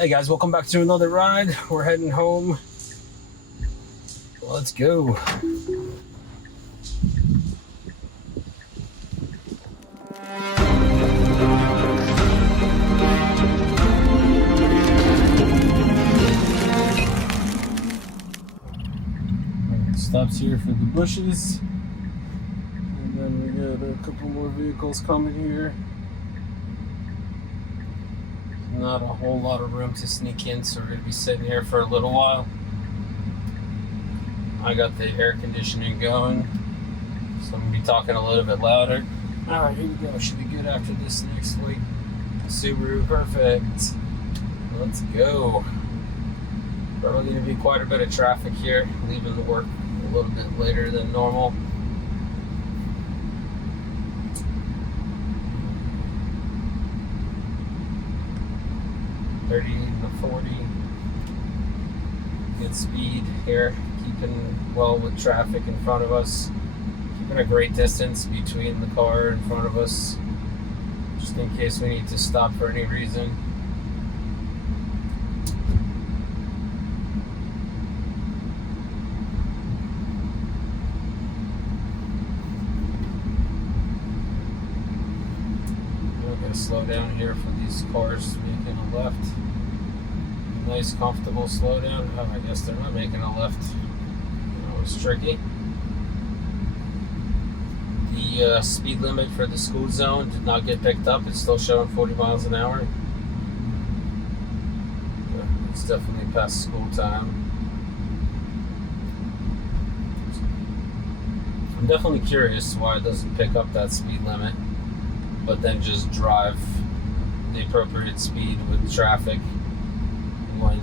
Hey guys, welcome back to another ride. We're heading home. Let's go. Stops here for the bushes. And then we got a couple more vehicles coming here. Not a whole lot of room to sneak in, so we're going to be sitting here for a little while. I got the air conditioning going, so I'm going to be talking a little bit louder. Alright, here we go. Should be good after this next week. Subaru, perfect. Let's go. Probably going to be quite a bit of traffic here, leaving the work a little bit later than normal. .30 to 40. Good speed here, keeping well with traffic in front of us. Keeping a great distance between the car in front of us, just in case we need to stop for any reason. We're going to slow down here for these cars making a left. Nice, comfortable slowdown. Oh, I guess they're not making a left. That was tricky. The speed limit for the school zone did not get picked up. It's still showing 40 miles an hour. Yeah, it's definitely past school time. I'm definitely curious why it doesn't pick up that speed limit, but then just drive the appropriate speed with traffic when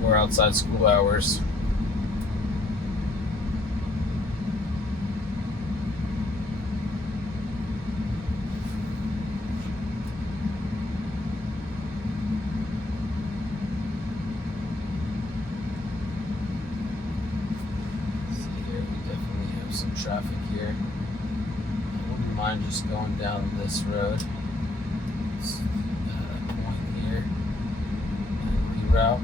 we're outside school hours. Some traffic here. I wouldn't mind just going down this road. It's a point here. And reroute.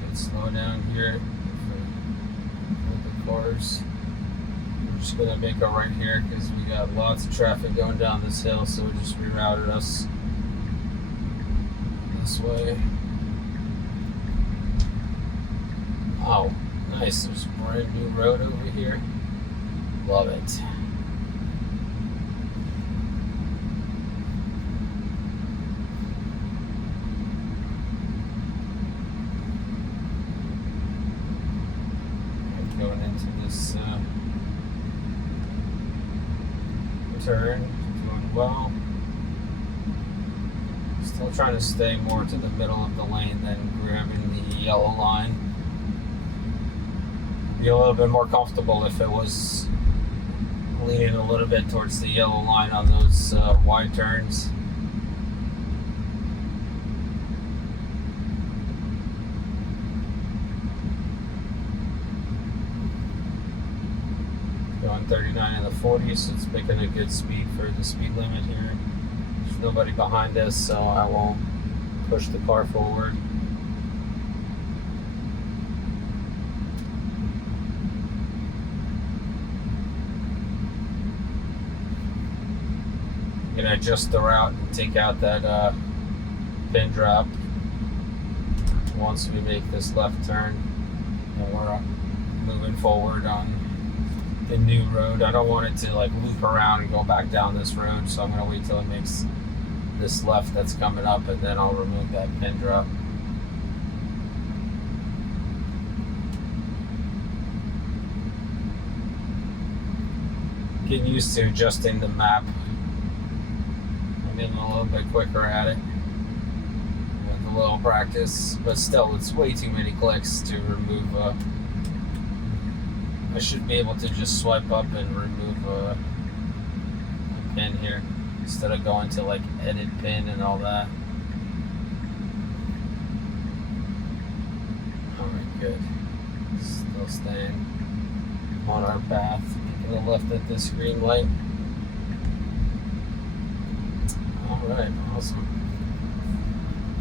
Good slow down here for the cars. We're just gonna make a right here because we got lots of traffic going down this hill, so it just rerouted us this way. Oh, nice. There's a brand new road over here. Love it. Going into this turn, doing well. Still trying to stay more to the middle of the lane than grabbing the yellow line. Be a little bit more comfortable if it was leaning a little bit towards the yellow line on those wide turns. Going 39 in the 40, so it's making a good speed for the speed limit here. There's nobody behind us, so I won't push the car forward. Gonna adjust the route and take out that pin drop once we make this left turn, and we're moving forward on the new road. I don't want it to like loop around and go back down this road, so I'm gonna wait till it makes this left that's coming up, and then I'll remove that pin drop. Getting used to adjusting the map. Getting a little bit quicker at it with a little practice, but still it's way too many clicks to remove I should be able to just swipe up and remove a pin here instead of going to like edit pin and all that. Alright, good. Still staying on our path, making a left at this green light. right, awesome.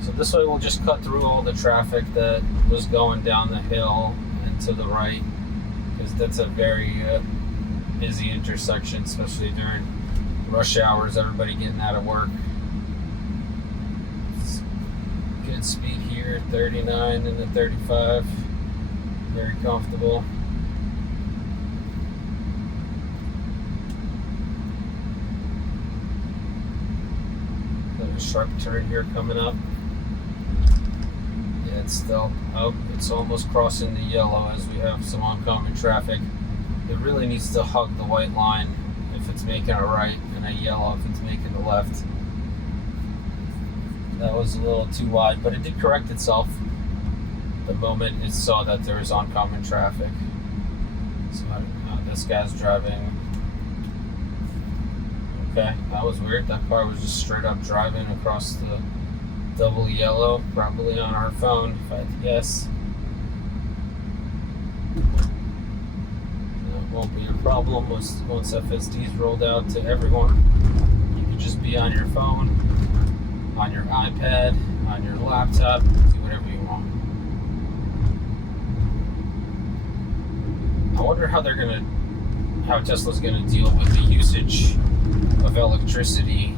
So this way we'll just cut through all the traffic that was going down the hill and to the right, because that's a very busy intersection, especially during rush hours, everybody getting out of work. It's good speed here, 39 and the 35, very comfortable. Got a sharp turn here coming up. Yeah, it's still out. It's almost crossing the yellow as we have some oncoming traffic. It really needs to hug the white line if it's making a right, and a yellow if it's making a left. That was a little too wide, but it did correct itself the moment it saw that there was oncoming traffic. So this guy's driving. Okay, that was weird. That car was just straight up driving across the double yellow, probably on our phone, if I had to guess. That won't be a problem once FSD's rolled out to everyone. You can just be on your phone, on your iPad, on your laptop, do whatever you want. I wonder how Tesla's gonna deal with the usage of electricity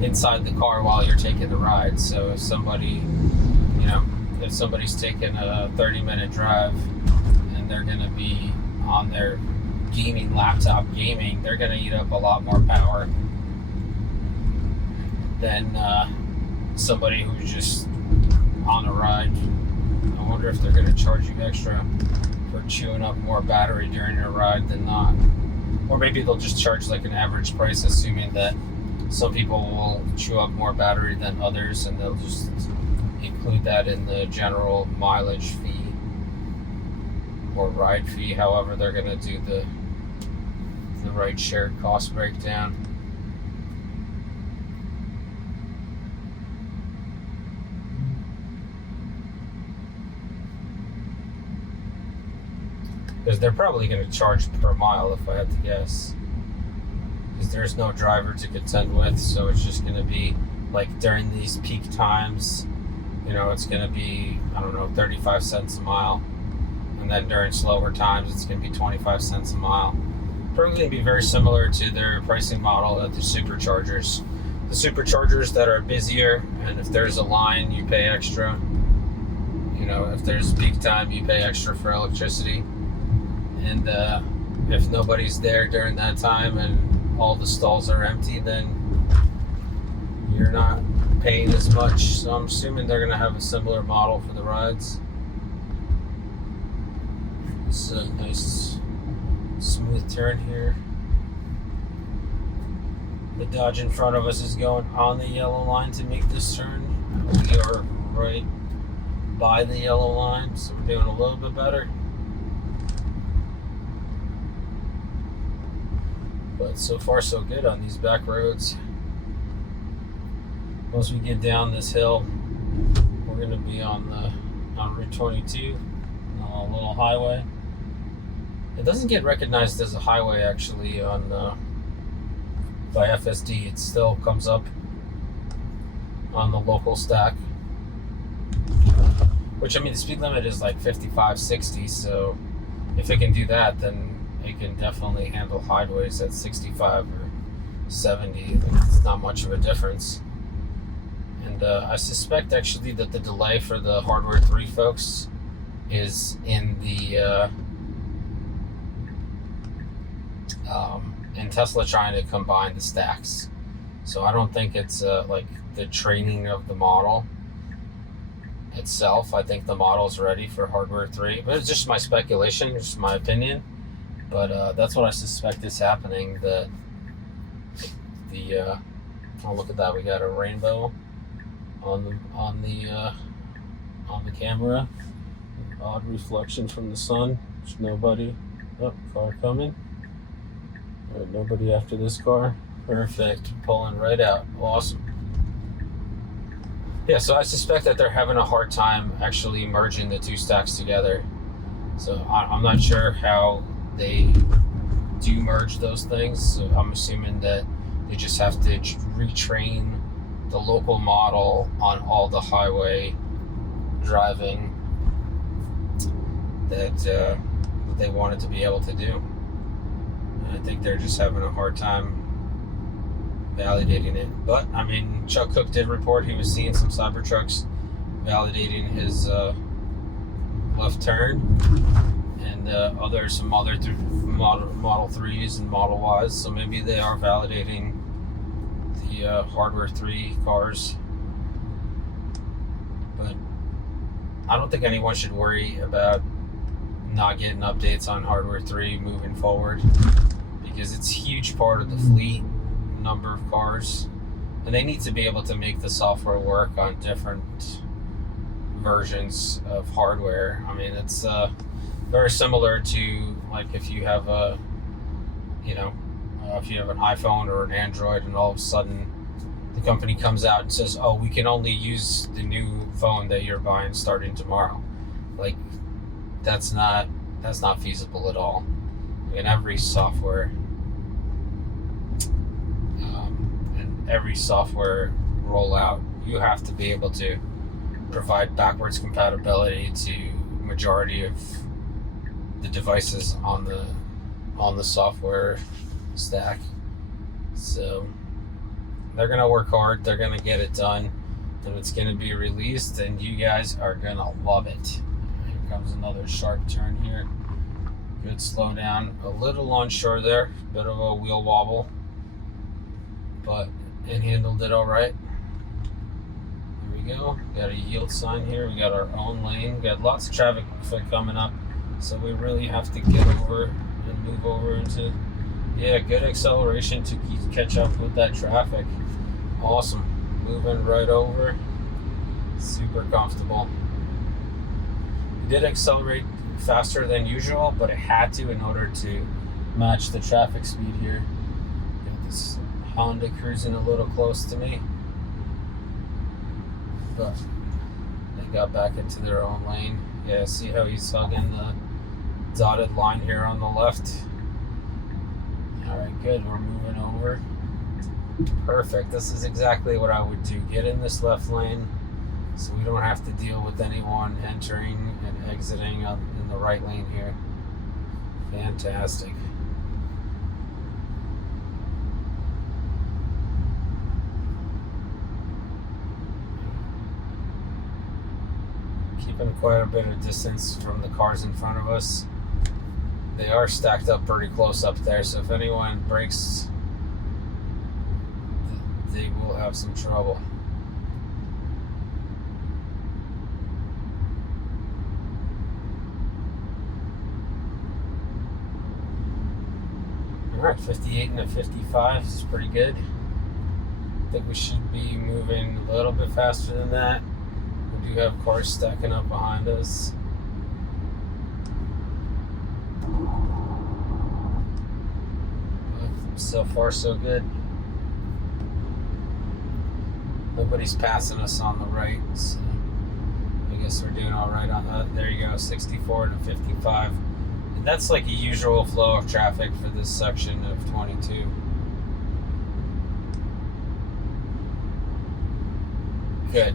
inside the car while you're taking the ride. So if somebody's taking a 30-minute drive and they're gonna be on their gaming laptop gaming, they're gonna eat up a lot more power than somebody who's just on a ride. I wonder if they're gonna charge you extra for chewing up more battery during your ride than not. Or maybe they'll just charge like an average price, assuming that some people will chew up more battery than others, and they'll just include that in the general mileage fee or ride fee, however they're going to do the ride share cost breakdown. Because they're probably going to charge per mile, if I had to guess. Because there's no driver to contend with, so it's just going to be like during these peak times, it's going to be, 35 cents a mile. And then during slower times, it's going to be 25 cents a mile. Probably going to be very similar to their pricing model at the superchargers. The superchargers that are busier, and if there's a line, you pay extra. If there's peak time, you pay extra for electricity. And if nobody's there during that time and all the stalls are empty, then you're not paying as much. So I'm assuming they're going to have a similar model for the rides. It's a nice smooth turn here. The Dodge in front of us is going on the yellow line to make this turn. We are right by the yellow line, so we're doing a little bit better. But so far so good on these back roads. Once we get down this hill, we're going to be on Route 22, a little highway. It doesn't get recognized as a highway actually by FSD. It still comes up on the local stack. Which, the speed limit is like 55, 60, so if it can do that, then it can definitely handle highways at 65 or 70. It's not much of a difference. And I suspect actually that the delay for the Hardware 3 folks is in the in Tesla trying to combine the stacks. So I don't think it's like the training of the model itself. I think the model's ready for Hardware 3, but it's just my speculation, just my opinion. But that's what I suspect is happening. That oh, look at that, we got a rainbow on the camera. An odd reflection from the sun. There's nobody. Oh, car coming. All right, nobody after this car. Perfect. Pulling right out. Awesome. Yeah, so I suspect that they're having a hard time actually merging the two stacks together. So I'm not sure how they do merge those things. So I'm assuming that You just have to retrain the local model on all the highway driving that they wanted to be able to do. And I think they're just having a hard time validating it. But I mean, Chuck Cook did report he was seeing some Cybertrucks validating his left turn, and some other Model 3s and Model Ys. So maybe they are validating the Hardware 3 cars. But I don't think anyone should worry about not getting updates on Hardware 3 moving forward, because it's a huge part of the fleet number of cars, and they need to be able to make the software work on different versions of hardware. I mean, it's very similar to like if you have a, if you have an iPhone or an Android, and all of a sudden the company comes out and says, "Oh, we can only use the new phone that you're buying starting tomorrow." Like, that's not feasible at all. In every software, and every software rollout, you have to be able to provide backwards compatibility to majority of the devices on the software stack. So they're gonna work hard, they're gonna get it done, and it's gonna be released, and you guys are gonna love it. Here comes another sharp turn here. Good slowdown, a little onshore there, bit of a wheel wobble, but it handled it all right. Here we go. Got a yield sign here. We got our own lane. We got lots of traffic coming up, so we really have to get over and move over into, good acceleration to catch up with that traffic. Awesome. Moving right over. Super comfortable. We did accelerate faster than usual, but it had to in order to match the traffic speed here. Got this Honda cruising a little close to me, but they got back into their own lane. Yeah, see how he's hugging the dotted line here on the left? Alright, good. We're moving over. Perfect. This is exactly what I would do. Get in this left lane so we don't have to deal with anyone entering and exiting in the right lane here. Fantastic. Keeping quite a bit of distance from the cars in front of us. They are stacked up pretty close up there, so if anyone brakes, they will have some trouble. Alright, 58 and a 55 is pretty good. I think we should be moving a little bit faster than that. We do have cars stacking up behind us. So far, so good. Nobody's passing us on the right, so I guess we're doing all right on that. There you go, 64 to 55. And that's like a usual flow of traffic for this section of 22. Good.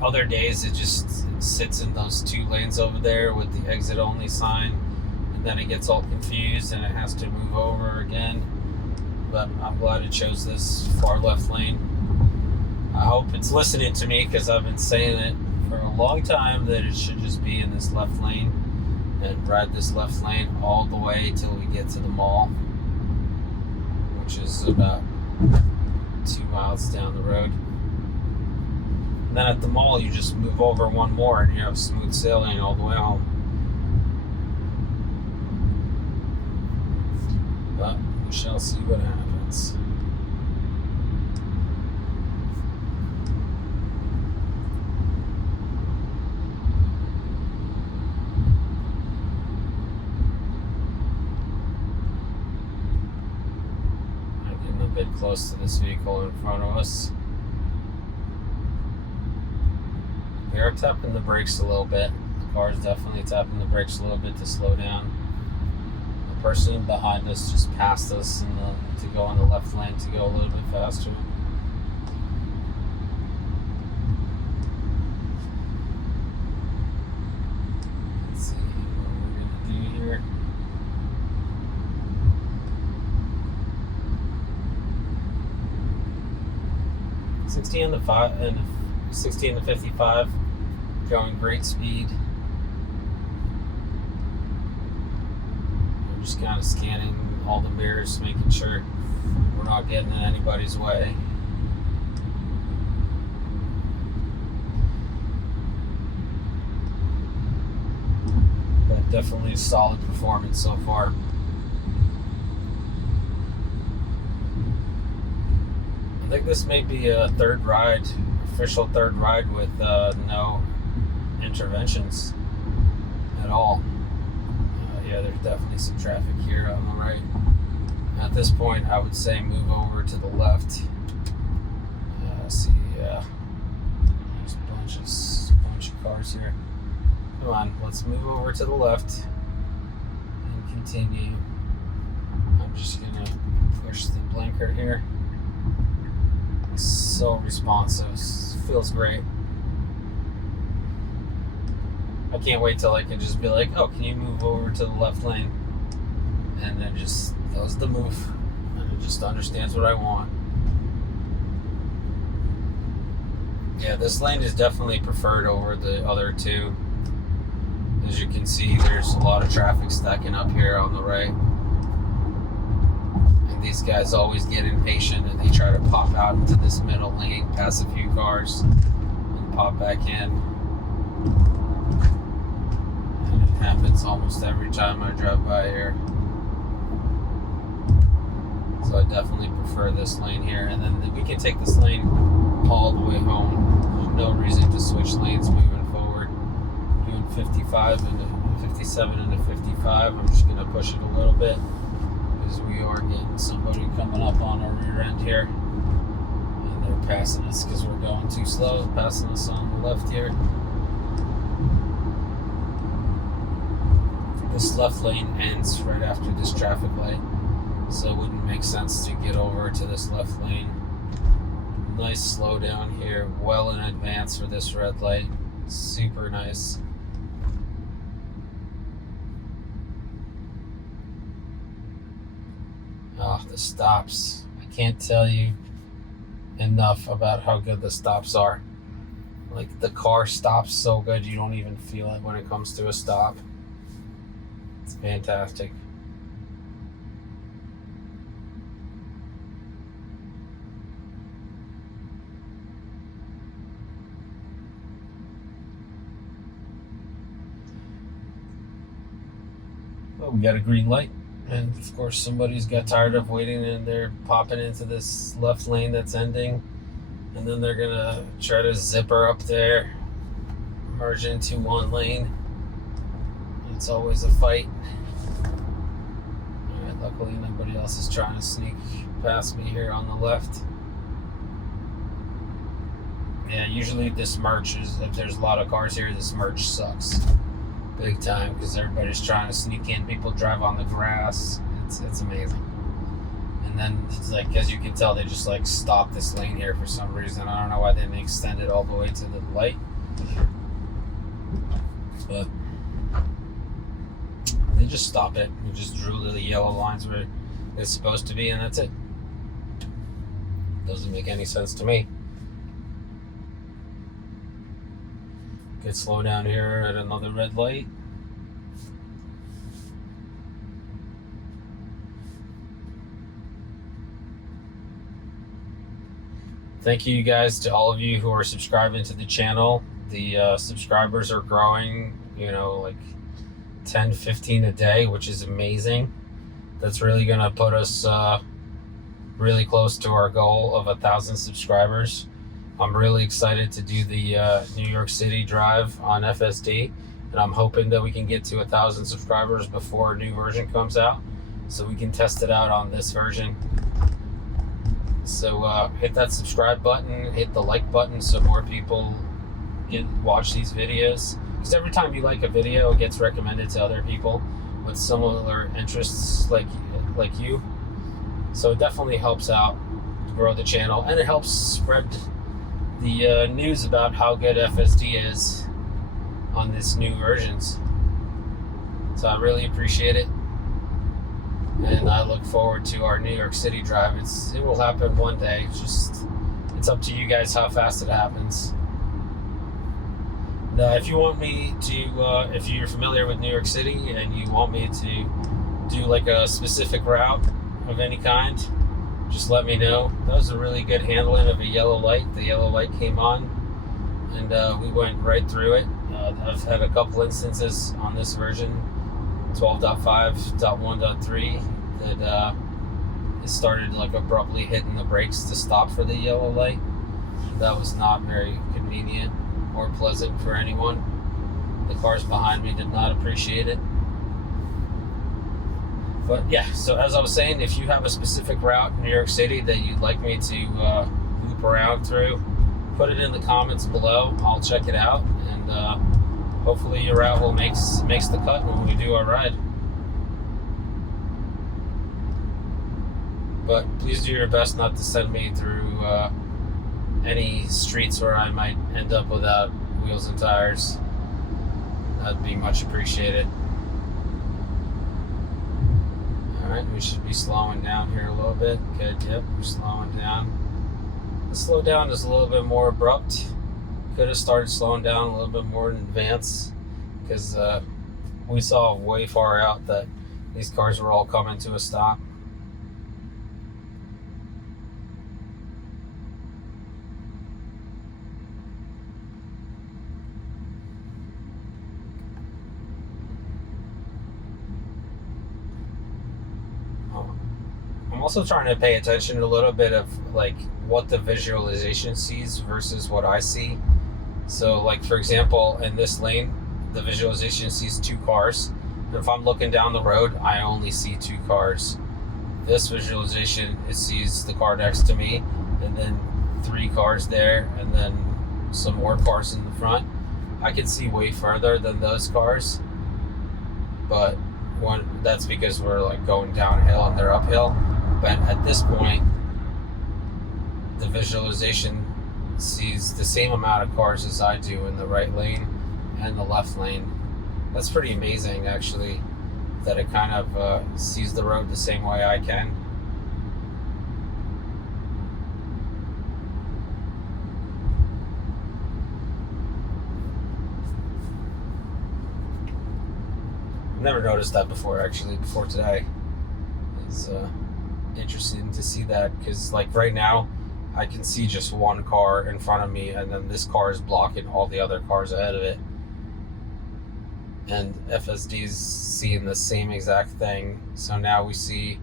Other days it just sits in those two lanes over there with the exit only sign, and then it gets all confused and it has to move over again. But I'm glad it chose this far left lane. I hope it's listening to me, because I've been saying it for a long time that it should just be in this left lane, and ride this left lane all the way till we get to the mall, which is about 2 miles down the road. And then at the mall, you just move over one more and you have smooth sailing all the way home. But we shall see what happens. I'm getting a bit close to this vehicle in front of us. We are tapping the brakes a little bit. The car is definitely tapping the brakes a little bit to slow down. person behind us just passed us to go in the left lane to go a little bit faster. Let's see what we're gonna do here. On the 5 and 60 in the 55, going great speed. I'm just kind of scanning all the mirrors, making sure we're not getting in anybody's way. But definitely a solid performance so far. I think this may be a official third ride with no interventions at all. Yeah, there's definitely some traffic here on the right. At this point, I would say move over to the left. See, there's a bunch of cars here. Come on, let's move over to the left and continue. I'm just gonna push the blinker here. So responsive, feels great. I can't wait till I can just be like, oh, can you move over to the left lane? And then just does the move, and it just understands what I want. Yeah, this lane is definitely preferred over the other two. As you can see, there's a lot of traffic stacking up here on the right. These guys always get impatient and they try to pop out into this middle lane, pass a few cars, and pop back in. And it happens almost every time I drive by here. So I definitely prefer this lane here. And then we can take this lane all the way home. There's no reason to switch lanes moving forward. Doing 55 into 57 into 55. I'm just going to push it a little bit, because we are getting somebody coming up on our rear end here, and they're passing us because we're going too slow, passing us on the left here. This left lane ends right after this traffic light, so it wouldn't make sense to get over to this left lane. Nice slowdown here, well in advance for this red light. Super nice. Oh, the stops. I can't tell you enough about how good the stops are. Like, the car stops so good you don't even feel it when it comes to a stop. It's fantastic. Oh, we got a green light. And of course somebody's got tired of waiting and they're popping into this left lane that's ending. And then they're gonna try to zipper up there, merge into one lane. It's always a fight. Alright, luckily nobody else is trying to sneak past me here on the left. Yeah, usually this merge is, if there's a lot of cars here, this merge sucks. Big time, because everybody's trying to sneak in. People drive on the grass. It's amazing. And then it's like, as you can tell, they just like stop this lane here for some reason. I don't know why they didn't extend it all the way to the light, but they just stop it. You just drew the yellow lines where it's supposed to be, and that's it. Doesn't make any sense to me. Good slow down here at another red light. Thank you guys to all of you who are subscribing to the channel. The subscribers are growing, like 10, 15 a day, which is amazing. That's really gonna put us really close to our goal of 1,000 subscribers. I'm really excited to do the New York City drive on FSD, and I'm hoping that we can get to 1,000 subscribers before a new version comes out, so we can test it out on this version. So hit that subscribe button, hit the like button, so more people watch these videos. Because every time you like a video, it gets recommended to other people. with similar interests like you. So it definitely helps out to grow the channel, and it helps spread the news about how good FSD is on these new versions. So I really appreciate it, and I look forward to our New York City drive. It will happen one day. It's up to you guys how fast it happens. If you want me to, if you're familiar with New York City and you want me to do like a specific route of any kind, just let me know. That was a really good handling of a yellow light. The yellow light came on, and we went right through it. I've had a couple instances on this version, 12.5.1.3, that it started like abruptly hitting the brakes to stop for the yellow light. That was not very convenient or pleasant for anyone. The cars behind me did not appreciate it. But yeah, so as I was saying, if you have a specific route in New York City that you'd like me to loop around through, put it in the comments below. I'll check it out, and hopefully your route will makes the cut when we do our ride. But please do your best not to send me through any streets where I might end up without wheels and tires. That'd be much appreciated. Alright, we should be slowing down here a little bit. Good, yep, we're slowing down. The slow down is a little bit more abrupt. Could have started slowing down a little bit more in advance, because we saw way far out that these cars were all coming to a stop. I'm also trying to pay attention to a little bit of like what the visualization sees versus what I see. So like, for example, in this lane, the visualization sees 2 cars. And if I'm looking down the road, I only see 2 cars. This visualization, it sees the car next to me, and then 3 cars there, and then some more cars in the front. I can see way further than those cars, but that's because we're like going downhill and they're uphill. But at this point, the visualization sees the same amount of cars as I do in the right lane and the left lane. That's pretty amazing, actually, that it kind of sees the road the same way I can. I've never noticed that before, actually, before today. It's interesting to see that, because like right now I can see just one car in front of me, and then this car is blocking all the other cars ahead of it, and FSD's seeing the same exact thing. So now we see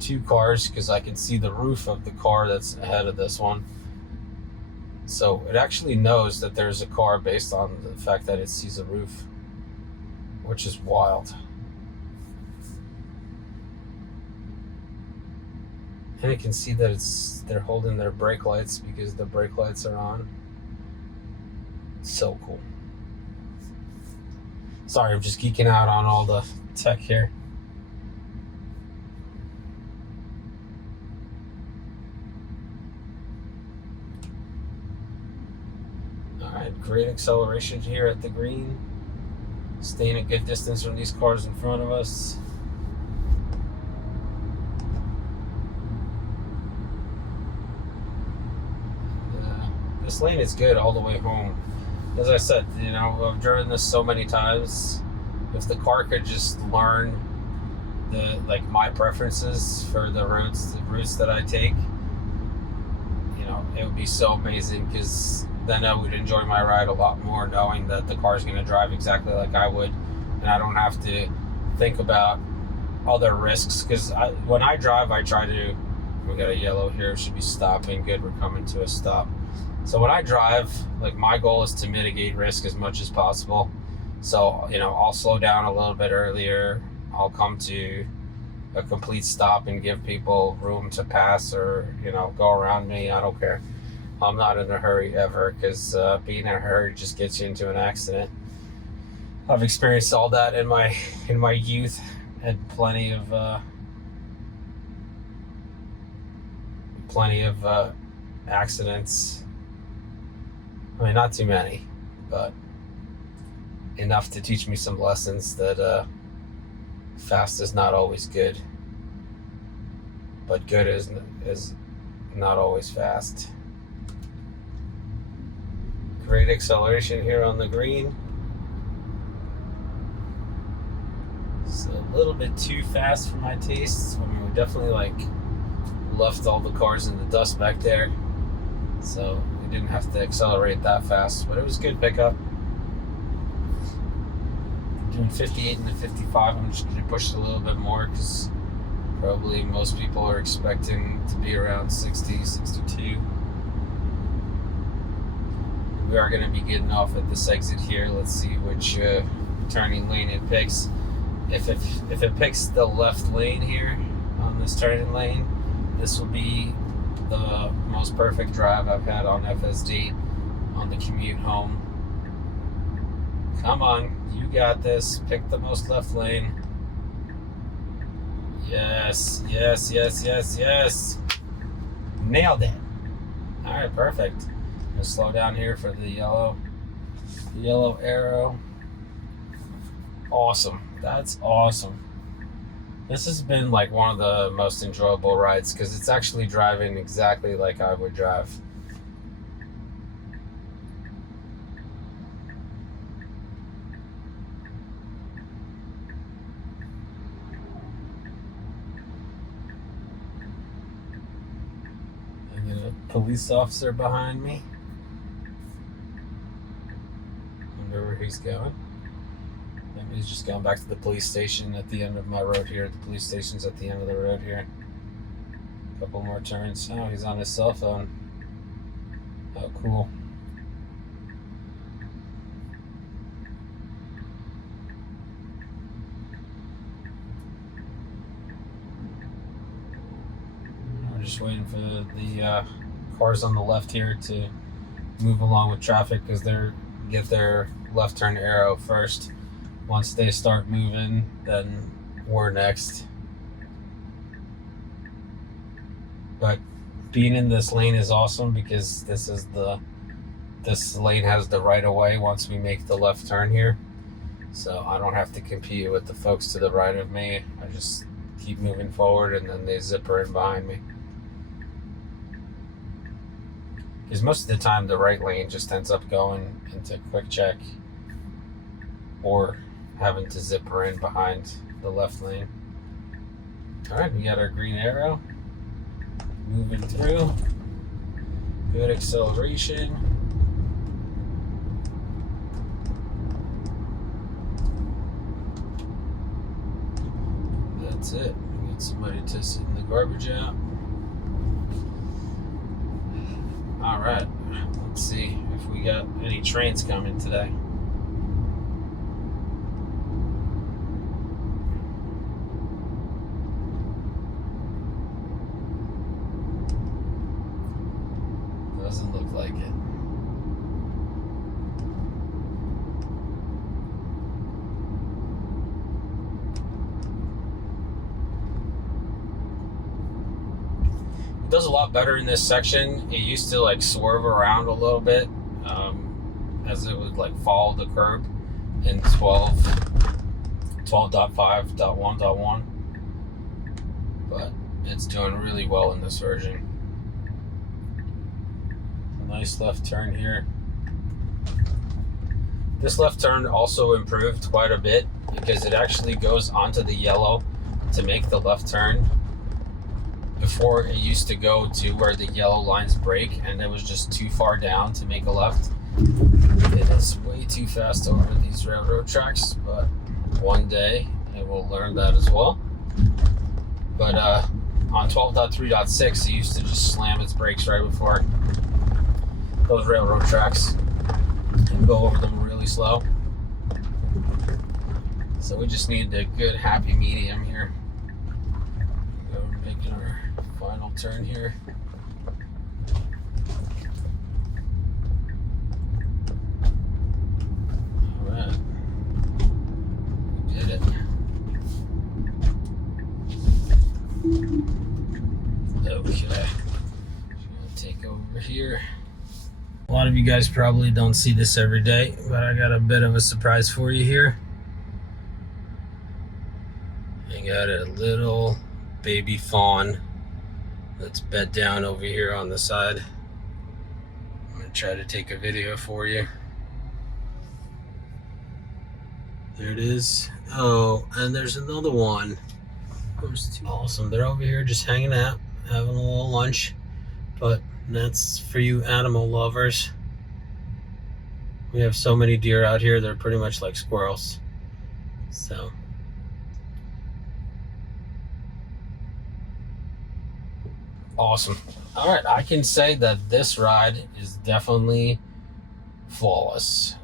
2 cars because I can see the roof of the car that's ahead of this one. So it actually knows that there's a car based on the fact that it sees a roof, which is wild. And it can see that they're holding their brake lights because the brake lights are on. So cool. Sorry, I'm just geeking out on all the tech here. Alright, great acceleration here at the green. Staying a good distance from these cars in front of us. This lane is good all the way home. As I said, you know, I've driven this so many times. If the car could just learn my preferences for the routes that I take, you know, it would be so amazing, because then I would enjoy my ride a lot more, knowing that the car's going to drive exactly like I would, and I don't have to think about other risks. Because when I drive, I try to. We got a yellow here. Should be stopping. Good, we're coming to a stop. So when I drive, like, my goal is to mitigate risk as much as possible. So, you know, I'll slow down a little bit earlier. I'll come to a complete stop and give people room to pass, or, you know, go around me. I don't care. I'm not in a hurry ever, because being in a hurry just gets you into an accident. I've experienced all that in my youth, Had plenty of accidents. I mean, not too many, but enough to teach me some lessons that fast is not always good, but good is not always fast. Great acceleration here on the green. It's a little bit too fast for my tastes. I mean, we definitely left all the cars in the dust back there, so we didn't have to accelerate that fast, but it was good pickup. Doing 58 and the 55, I'm just going to push it a little bit more because probably most people are expecting to be around 60, 62. We are going to be getting off at this exit here. Let's see which turning lane it picks. If it picks the left lane here on this turning lane, this will be the most perfect drive I've had on FSD on the commute home. Come on, you got this. Pick the most left lane. Yes, yes, yes, yes, yes. Nailed it. All right, perfect. I'm gonna slow down here for the yellow arrow. Awesome. That's awesome. This has been like one of the most enjoyable rides because it's actually driving exactly like I would drive. I get a police officer behind me. Wonder where he's going. Maybe he's just going back to the police station at the end of my road here. The police station's at the end of the road here. A couple more turns. Oh, he's on his cell phone. Oh, cool. We're just waiting for the cars on the left here to move along with traffic because they're get their left turn arrow first. Once they start moving, then we're next. But being in this lane is awesome because this lane has the right of way once we make the left turn here. So I don't have to compete with the folks to the right of me. I just keep moving forward and then they zipper in behind me. Because most of the time the right lane just ends up going into quick check or having to zipper in behind the left lane. All right, we got our green arrow. Moving through. Good acceleration. That's it. We get somebody to sit in the garbage out. All right, let's see if we got any trains coming today. Doesn't look like it. It does a lot better in this section. It used to like swerve around a little bit as it would like follow the curb in 12.5.1.1, but it's doing really well in this version. Nice left turn here. This left turn also improved quite a bit because it actually goes onto the yellow to make the left turn. Before, it used to go to where the yellow lines break and it was just too far down to make a left. It is way too fast over these railroad tracks, but one day it will learn that as well. But on 12.3.6, it used to just slam its brakes right before those railroad tracks and go over them really slow. So we just need a good happy medium here. Go making our final turn here. All right, we did it. over here. A lot of you guys probably don't see this every day, but I got a bit of a surprise for you here. I got a little baby fawn that's bed down over here on the side. I'm gonna try to take a video for you. There it is. Oh, and there's another one. There's two. Awesome. They're over here just hanging out, having a little lunch. But that's for you animal lovers. We have so many deer out here, they're pretty much like squirrels. So. Awesome. All right, I can say that this ride is definitely flawless.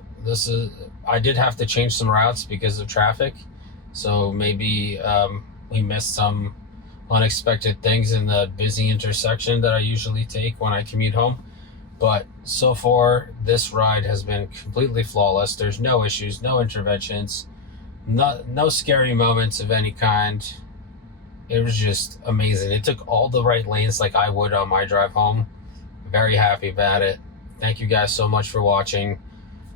I did have to change some routes because of traffic, so maybe we missed some unexpected things in the busy intersection that I usually take when I commute home. But so far, this ride has been completely flawless. There's no issues, no interventions, no scary moments of any kind. It was just amazing. It took all the right lanes like I would on my drive home. Very happy about it. Thank you guys so much for watching.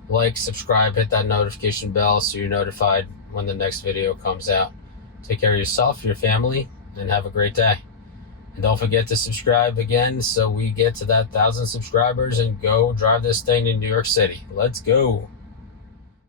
Like, subscribe, hit that notification bell so you're notified when the next video comes out. Take care of yourself, your family, and have a great day. And don't forget to subscribe again so we get to that 1,000 subscribers and go drive this thing in New York City. Let's go.